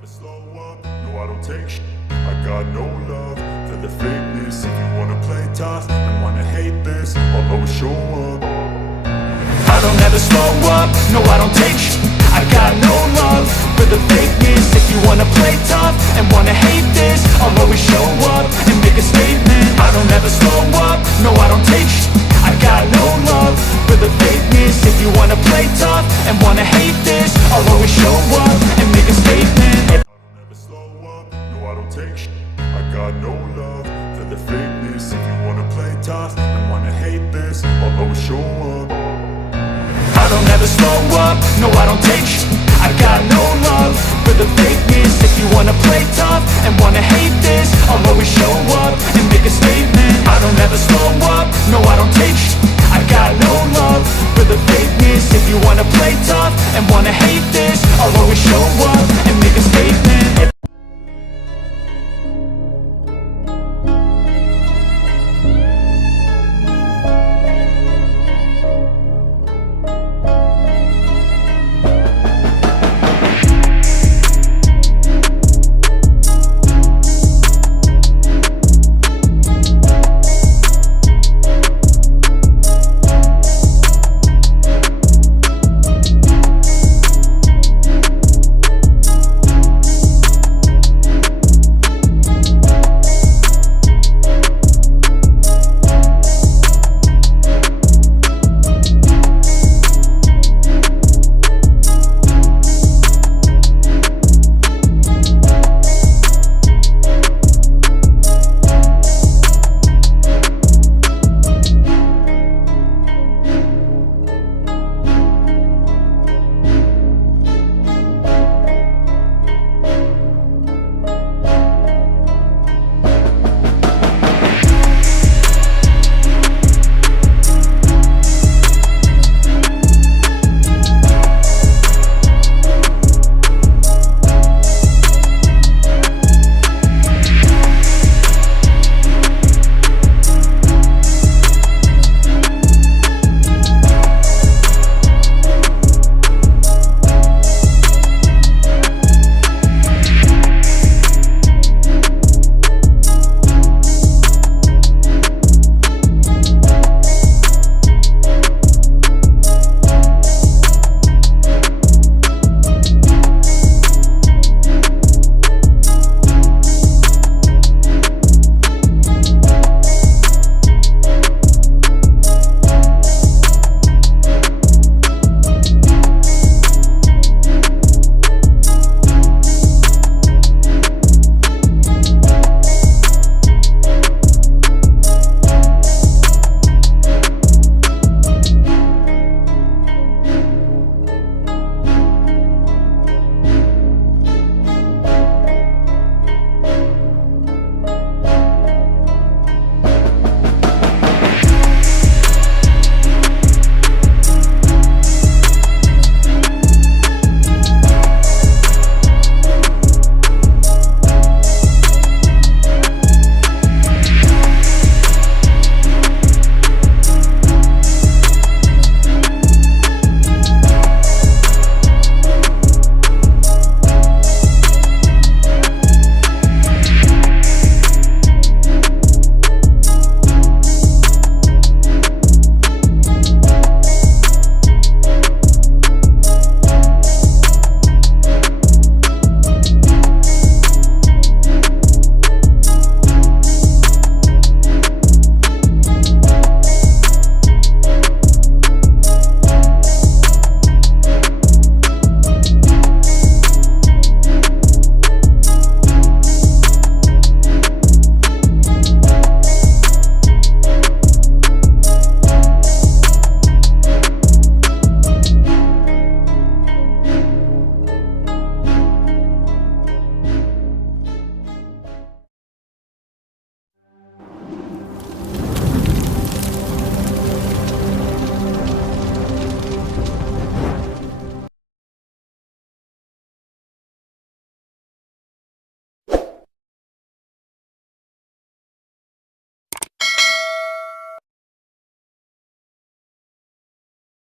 never slow up, no I don't take shit. I got no love for the fakeness. If you wanna play tough and wanna hate this, I'll always show up. I don't ever slow up, no I don't take shit. I got no love for the fakeness. If you wanna play tough and wanna hate this, I'll always show up and make a statement. I don't ever slow up, no I don't take shit. I got no love for the fakeness. If you wanna play tough and wanna hate this, I'll always show up and make a statement. I don't ever slow up, no I don't take shit. I got no love for the fakeness. If you wanna play tough and wanna hate this, I'll always show up. I don't ever slow up, no I don't take shit. I got no love for the fakeness. If you wanna play tough and wanna hate this, I'll always show up and make a statement. I don't ever slow up, no I don't take shit. I got no love for the fakeness. If you wanna play tough and wanna hate this, I'll always show up